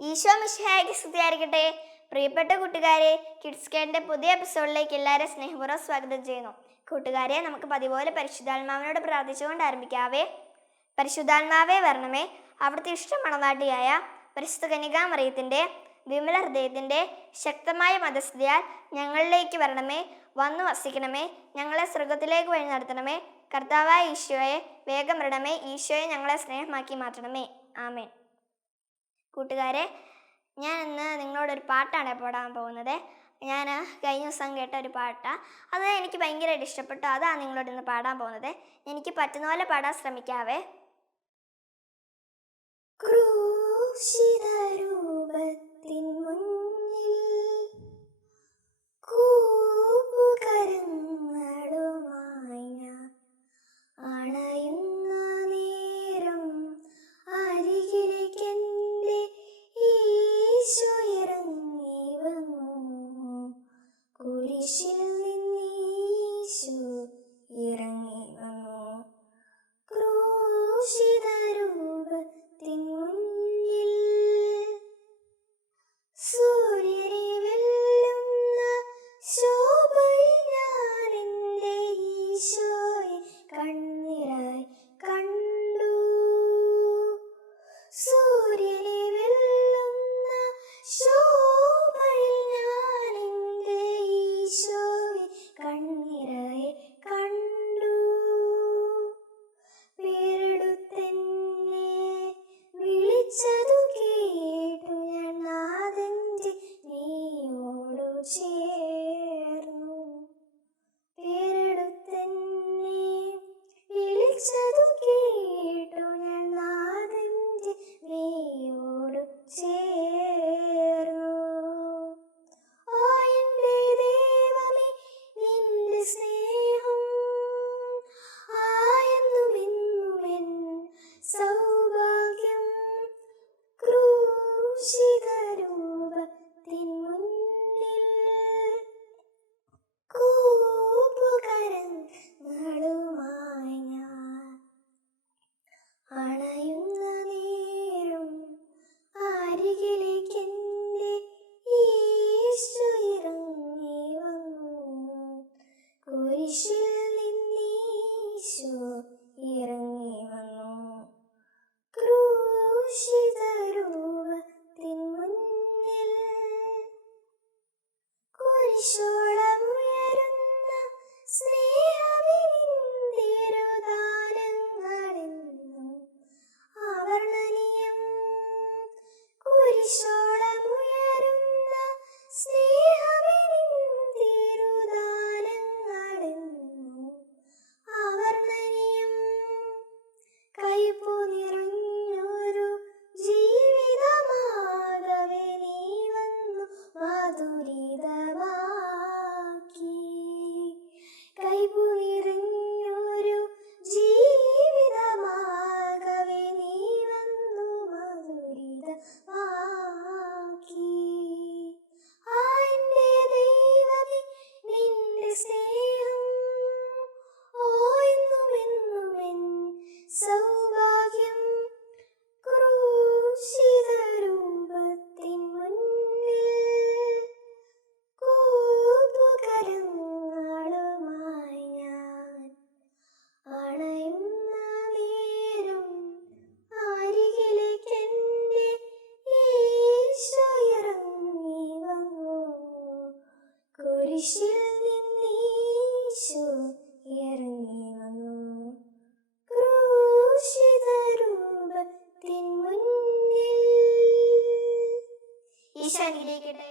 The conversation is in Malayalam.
ഈശോ മിശിഹായ്ക്ക് സ്തുതിയായിരിക്കട്ടെ. പ്രിയപ്പെട്ട കൂട്ടുകാരെ, കിഡ്സ് കെയറിന്റെ പുതിയ എപ്പിസോഡിലേക്ക് എല്ലാവരും സ്നേഹപൂർവ്വം സ്വാഗതം ചെയ്യുന്നു. കൂട്ടുകാരെ, നമുക്ക് പതിപോലെ പരിശുദ്ധാത്മാവിനോട് പ്രാർത്ഥിച്ചുകൊണ്ട് ആരംഭിക്കാവേ. പരിശുദ്ധാത്മാവേ വരണമേ, അവിടുത്തെ ഇഷ്ടമണവാട്ടിയായ പരിശുദ്ധ കന്യകാമറിയത്തിന്റെ വിമല ഹൃദയത്തിന്റെ ശക്തമായ മധ്യസ്ഥതയാൽ ഞങ്ങളിലേക്ക് വരണമേ, വന്നു വസിക്കണമേ, ഞങ്ങളെ സ്വർഗത്തിലേക്ക് വഴി നടത്തണമേ. കർത്താവായ ഈശോയെ വേഗം വരണമേ, ഈശോയെ ഞങ്ങളെ സ്നേഹമാക്കി മാറ്റണമേ. ആമേൻ. കൂട്ടുകാരെ, ഞാൻ ഇന്ന് നിങ്ങളോടൊരു പാട്ടാണ് പാടാൻ പോകുന്നത്. ഞാൻ കഴിഞ്ഞ ദിവസം കേട്ട ഒരു പാട്ടാണ്. അത് എനിക്ക് ഭയങ്കരമായിട്ട് ഇഷ്ടപ്പെട്ടു. അതാണ് നിങ്ങളോട് ഇന്ന് പാടാൻ പോകുന്നത്. എനിക്ക് പറ്റുന്ന പോലെ പാടാൻ ശ്രമിക്കാവേ. ക്രൂശിതരൂപത്തിൻ മുന്നിൽ കൂപ്പുകരങ്ങളുമായി ഞാൻ അണയുന്ന നേരം അരികിലേക്കെൻ്റെ ഈശോ ഇറങ്ങി വന്നു. കുരിശിൽ നിന്നീശോ ഇറങ്ങി വന്നു. ക്രൂശിതരൂപത്തിൻ മുന്നിൽ സൂര്യനെ വെല്ലുന്ന ശോഭയിൽ ഞാൻ എൻ്റെ ഈശോയെ കണ്ണിരായി കണ്ടു. സൂര്യനെ വെല്ലുന്ന ശോഭയിൽ ഞാൻ എൻ്റെ ഈശോയെ കണ്ണിരായി കണ്ടു. പേരെടുത്തെന്നെ വിളിച്ചതു കേട്ടു ഞാൻ നാഥൻ്റെ നീയോടു ചേർന്നു. പേരെടുത്തെന്നെ വിളിച്ചതു കേട്ടു ഞാൻ നാഥൻ്റെ നീയോടു ചേർന്നു. ഓ എൻ്റെ ദൈവമേ, നിന്റെ സ്നേഹം ആയെന്നുമെന്നുമെൻ സൗഭാഗ്യം. ക്രൂശിതരൂപത്തിൻ മുന്നിൽ കൂപ്പുകരങ്ങളുമായി ഞാൻ അണയുന്ന നേരം അരികിലേക്കെൻ്റെ ഈശോ ഇറങ്ങി വന്നു. കുരിശിൽ നിന്നീശോ ഇറങ്ങി വന്നു. ക്രൂശിതരൂപത്തിൻ മുന്നിൽ കുരിശോളമുയരുന്ന സ്നേഹമേ, നിന്തിരുദാനങ്ങളെന്നും അവർണ്ണനീയം. കുരിശോളമുയരുന്ന സ്നേഹമേ, നിന്തിരുദാനങ്ങളെന്നും അവർണ്ണനീയം. കൈപ്പു നിറഞ്ഞൊരു ജീവിതമാകവേ നീ വന്നു മധുരിതമാക്കി. കൈപ്പു നിറഞ്ഞൊരു ജീവിതമാകവേ നീ വന്നു മധുരിതമാക്കി. ആ എൻ്റെ ദൈവമേ, നിന്റെ സ്നേഹം ഓ എന്നുമെന്നുമെൻ സൗഭാഗ്യം. ക്രൂശിതരൂപത്തിൻ മുന്നിൽ കൂപ്പുകരങ്ങളുമായി ഞാൻ അണയുന്ന നേരം അരികിലേക്കെൻ്റെ ഈശോ ഇറങ്ങി വന്നു. കുരിശിൽ നിന്നീശോ ഇറങ്ങി വന്നു. ക്രൂശിതരൂപത്തിൻ മുന്നിൽ. ഈശോ അനുഗ്രഹിക്കട്ടെ.